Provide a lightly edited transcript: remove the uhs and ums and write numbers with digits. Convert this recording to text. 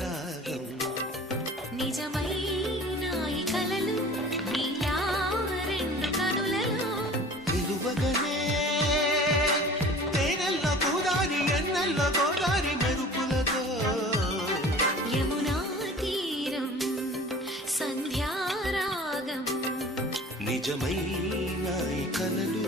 రాగం నిజమైన ఈ కలలు నీలా రెండు కనులలో నిలువగనే తేనెల్లో గోదారి ఎన్నెల్లో గోదారి మెరుపులతో యమునా తీరం సంధ్యారాగం నిజమైన ఈ కలలు